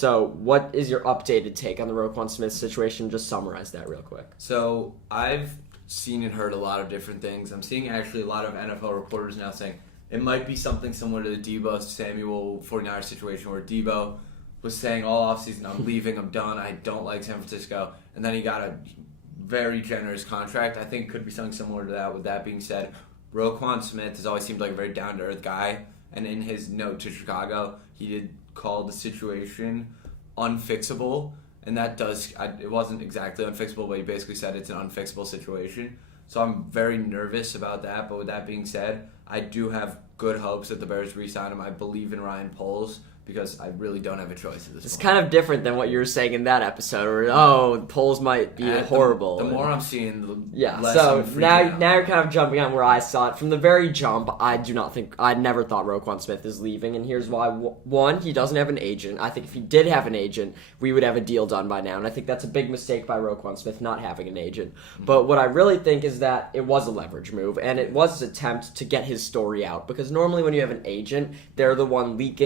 So what is your updated take on the Roquan Smith situation? Just summarize that real quick. So I've seen and heard a lot of different things. I'm seeing actually a lot of NFL reporters now saying it might be something similar to the Debo Samuel 49ers situation where Debo was saying all offseason, I'm leaving, I'm done, I don't like San Francisco. And then he got a very generous contract. I think could be something similar to that. With that being said, Roquan Smith has always seemed like a very down-to-earth guy. And in his note to Chicago, he did call the situation unfixable. And that it wasn't exactly unfixable, but he basically said it's an unfixable situation. So I'm very nervous about that. But with that being said, I do have good hopes that the Bears re-sign him. I believe in Ryan Poles because I really don't have a choice at this point. It's kind of different than what you were saying in that episode where, Poles might be horrible. The more I'm seeing, the less so I'm freaking out. Now you're kind of jumping on where I saw it. From the very jump, I never thought Roquan Smith is leaving, and here's why. One, he doesn't have an agent. I think if he did have an agent, we would have a deal done by now, and I think that's a big mistake by Roquan Smith not having an agent. Mm-hmm. But what I really think is that it was a leverage move, and it was an attempt to get his story out, because normally when you have an agent, they're the one leaking,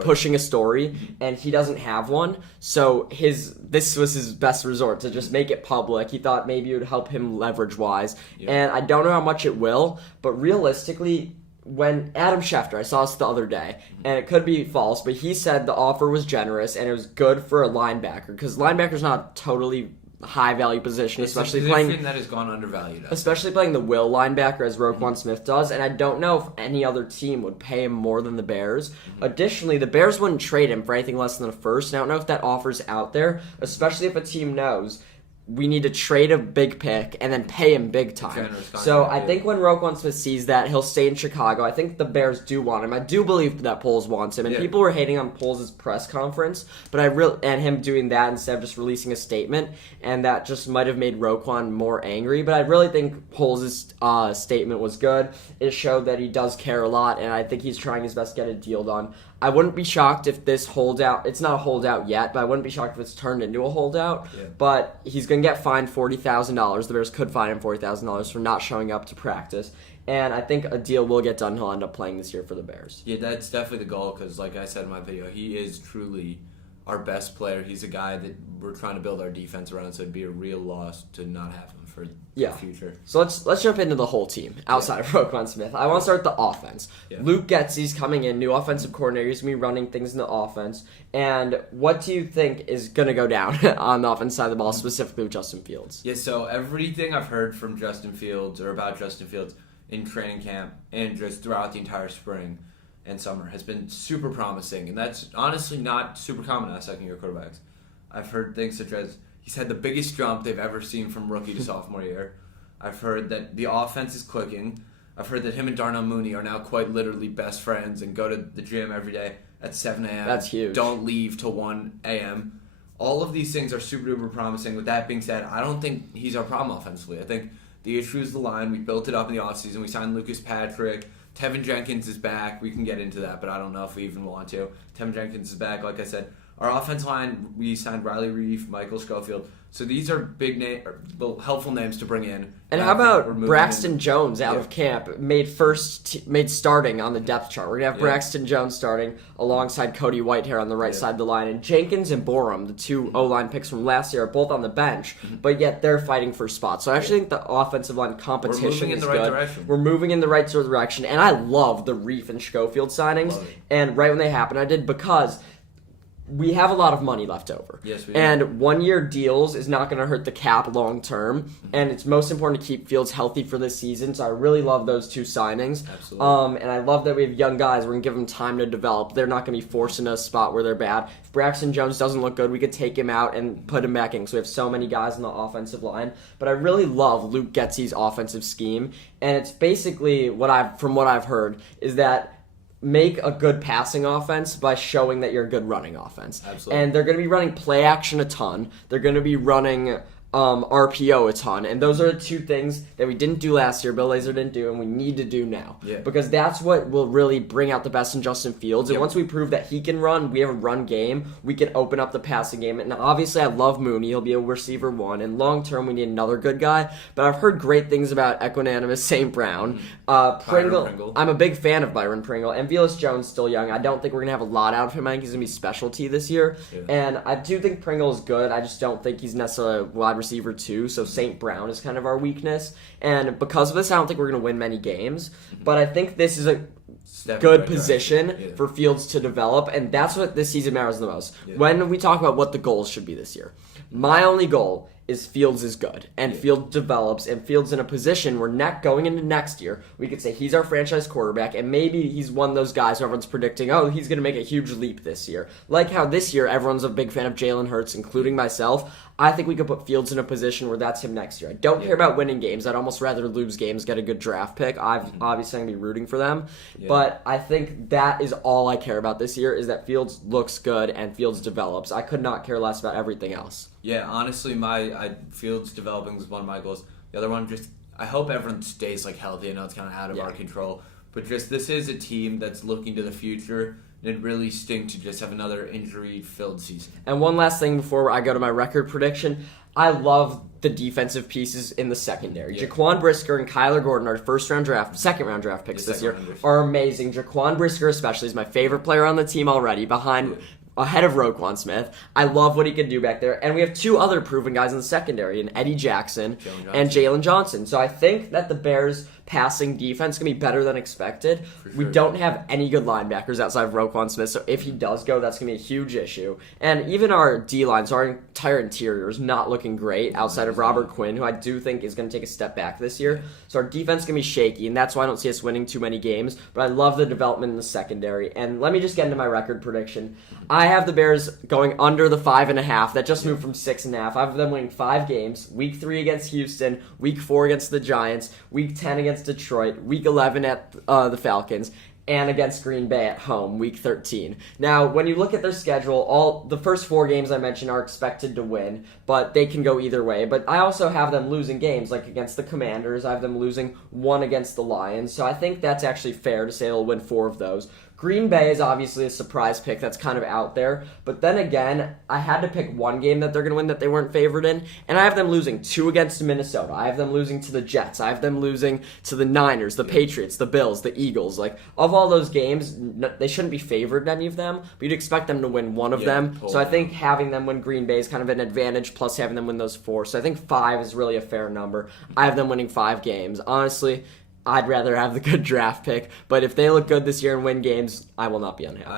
pushing a story, and he doesn't have one. So this was his best resort to just make it public. He thought maybe it would help him leverage-wise, and I don't know how much it will, but realistically, when Adam Schefter, I saw this the other day, and it could be false, but he said the offer was generous and it was good for a linebacker, because linebacker's not a totally high value position, especially playing that has gone undervalued. Especially playing the will linebacker as Roquan Smith does, and I don't know if any other team would pay him more than the Bears. Mm-hmm. Additionally, the Bears wouldn't trade him for anything less than a first, and I don't know if that offer's out there, especially if a team knows we need to trade a big pick and then pay him big time. So I think when Roquan Smith sees that, he'll stay in Chicago. I think the Bears do want him. I do believe that Poles wants him. And people were hating on Poles' press conference, but and him doing that instead of just releasing a statement, and that just might have made Roquan more angry. But I really think Poles' statement was good. It showed that he does care a lot, and I think he's trying his best to get a deal done. I wouldn't be shocked if this holdout, it's not a holdout yet, but I wouldn't be shocked if it's turned into a holdout. Yeah. But he's going to get fined $40,000. The Bears could fine him $40,000 for not showing up to practice. And I think a deal will get done. He'll end up playing this year for the Bears. Yeah, that's definitely the goal because, like I said in my video, he is truly our best player. He's a guy that we're trying to build our defense around, so it'd be a real loss to not have him for the future. So let's jump into the whole team outside of Roquan Smith. I want to start with the offense. Yeah. Luke Getsy's coming in, new offensive coordinator. He's going to be running things in the offense. And what do you think is going to go down on the offense side of the ball, specifically with Justin Fields? Yeah, so everything I've heard from Justin Fields or about Justin Fields in training camp and just throughout the entire spring and summer has been super promising. And that's honestly not super common on second-year quarterbacks. I've heard things such as he's had the biggest jump they've ever seen from rookie to sophomore year. I've heard that the offense is clicking. I've heard that him and Darnell Mooney are now quite literally best friends and go to the gym every day at 7 a.m. That's huge. Don't leave till 1 a.m. All of these things are super duper promising. With that being said, I don't think he's our problem offensively. I think the issue is the line. We built it up in the offseason. We signed Lucas Patrick. Tevin Jenkins is back. We can get into that, but I don't know if we even want to. Tevin Jenkins is back, like I said. Our offense line, we signed Riley Reif, Michael Schofield. So these are big helpful names to bring in. And how about Braxton Jones out of camp, made starting on the depth chart? We're going to have Braxton Jones starting alongside Cody Whitehair on the right side of the line. And Jenkins and Borum, the two O-line picks from last year, are both on the bench, but yet they're fighting for spots. So I actually think the offensive line competition is good. We're moving in the right direction. And I love the Reif and Schofield signings. And right when they happened, I did, because we have a lot of money left over. Yes, we do. And one-year deals is not going to hurt the cap long-term. And it's most important to keep Fields healthy for this season. So I really love those two signings. Absolutely. And I love that we have young guys. We're going to give them time to develop. They're not going to be forced in a spot where they're bad. If Braxton Jones doesn't look good, we could take him out and put him back in. So we have so many guys on the offensive line. But I really love Luke Getsy's offensive scheme. And it's basically, from what I've heard, is that make a good passing offense by showing that you're a good running offense. Absolutely. And they're going to be running play action a ton. They're going to be running RPO a ton, and those are the two things that we didn't do last year, Bill Lazor didn't do, and we need to do now. Yeah. Because that's what will really bring out the best in Justin Fields, and Yep. once we prove that he can run, we have a run game, we can open up the passing game, and obviously I love Mooney, he'll be a receiver one, and long term we need another good guy, but I've heard great things about Equanimous St. Brown. Pringle, I'm a big fan of Byron Pringle, and Velus Jones still young. I don't think we're going to have a lot out of him. I think he's going to be specialty this year, and I do think Pringle is good. I just don't think he's necessarily a wide receiver too, so St. Brown is kind of our weakness, and because of this, I don't think we're going to win many games, but I think this is a good position for Fields to develop, and that's what this season matters the most. When we talk about what the goals should be this year, my only goal is Fields is good, and Fields develops, and Fields in a position where going into next year, we could say he's our franchise quarterback, and maybe he's one of those guys who everyone's predicting, oh, he's going to make a huge leap this year. Like how this year, everyone's a big fan of Jalen Hurts, including myself. I think we could put Fields in a position where that's him next year. I don't care about winning games. I'd almost rather lose games, get a good draft pick. Obviously I'm going to be rooting for them. But I think that is all I care about this year, is that Fields looks good and Fields develops. I could not care less about everything else. Yeah, honestly, Fields developing is one of my goals. The other one, just I hope everyone stays healthy. I know it's kind of out of our control, but just this is a team that's looking to the future. It'd really stink to just have another injury-filled season. And one last thing before I go to my record prediction. I love the defensive pieces in the secondary. Jaquan Brisker and Kyler Gordon, our second-round draft picks this year, are amazing. Jaquan Brisker especially is my favorite player on the team already, ahead of Roquan Smith. I love what he can do back there. And we have two other proven guys in the secondary, in Eddie Jackson and Jalen Johnson. So I think that the Bears' passing defense is going to be better than expected. Sure. We don't have any good linebackers outside of Roquan Smith, so if he does go, that's going to be a huge issue. And even our D-line, so our entire interior is not looking great outside of Robert Quinn, who I do think is going to take a step back this year. So our defense is going to be shaky, and that's why I don't see us winning too many games. But I love the development in the secondary. And let me just get into my record prediction. I have the Bears going under the 5.5. That just moved from 6.5. I have them winning 5 games. Week 3 against Houston, Week 4 against the Giants, Week 10 against Detroit, Week 11 at the Falcons, and against Green Bay at home, Week 13. Now, when you look at their schedule, the first 4 games I mentioned are expected to win, but they can go either way. But I also have them losing games, like against the Commanders. I have them losing 1 against the Lions, so I think that's actually fair to say they'll win 4 of those. Green Bay is obviously a surprise pick that's kind of out there, but then again, I had to pick one game that they're going to win that they weren't favored in, and I have them losing 2 against Minnesota. I have them losing to the Jets. I have them losing to the Niners, the Patriots, the Bills, the Eagles. Of all those games, they shouldn't be favored in any of them, but you'd expect them to win one of them. Totally. So I think having them win Green Bay is kind of an advantage, plus having them win those 4. So I think 5 is really a fair number. I have them winning 5 games. Honestly, I'd rather have the good draft pick, but if they look good this year and win games, I will not be unhappy.